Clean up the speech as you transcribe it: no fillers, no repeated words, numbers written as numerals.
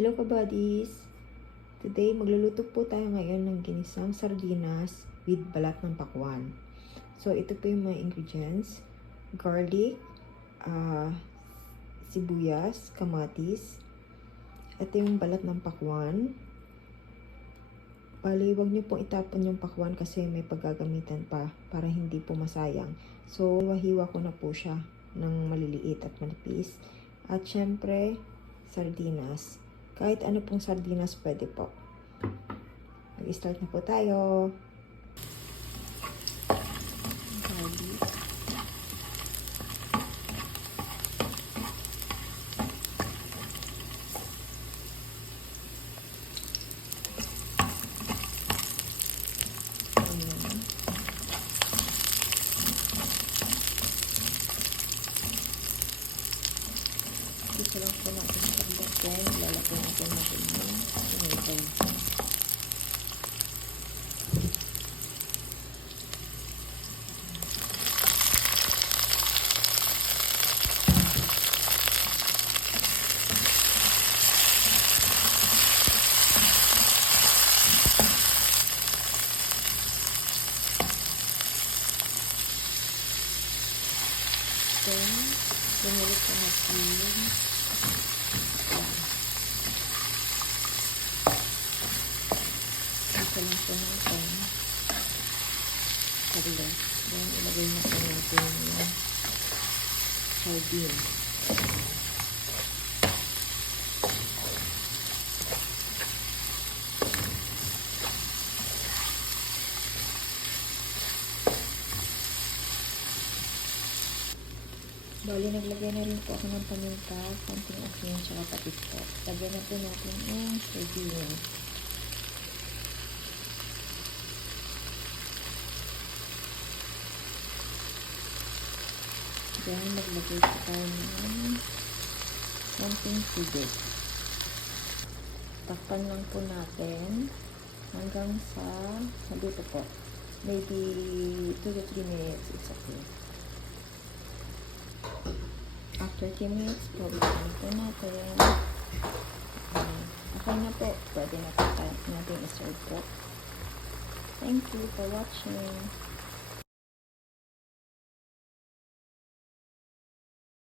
Hello kabadis! Today, magluluto po tayo ngayon ng ginisang sardinas with balat ng pakwan. So, ito po yung mga ingredients. Garlic, sibuyas, kamatis. Ito yung balat ng pakwan. Bali, huwag nyo pong itapon yung pakwan kasi may paggagamitan pa para hindi po masayang. So, hiwa ko na po siya ng maliliit at manipis. At syempre, sardinas. Kahit ano pong sardinas pwede po. Mag-start na po tayo. Garlic. Dito lang po natin sa batin. Lalagyan natin yung tomato. Then, bumalik ko natin dito lang po natin kabila. Then, ilagay na po natin yung sardine. Bali, naglagay na rin po ako ng paminta, konting asin, tsaka patis po. Lagyan na po natin yung sardine. Then, maglagay po tayo ng konting tubig. Takpan lang po natin hanggang sa maluto po. Maybe 2 to 3 minutes, it's okay. After 10 minutes, pabalikin po natin. Okay na po. Pwede na po natin i-serve po. Thank you for watching.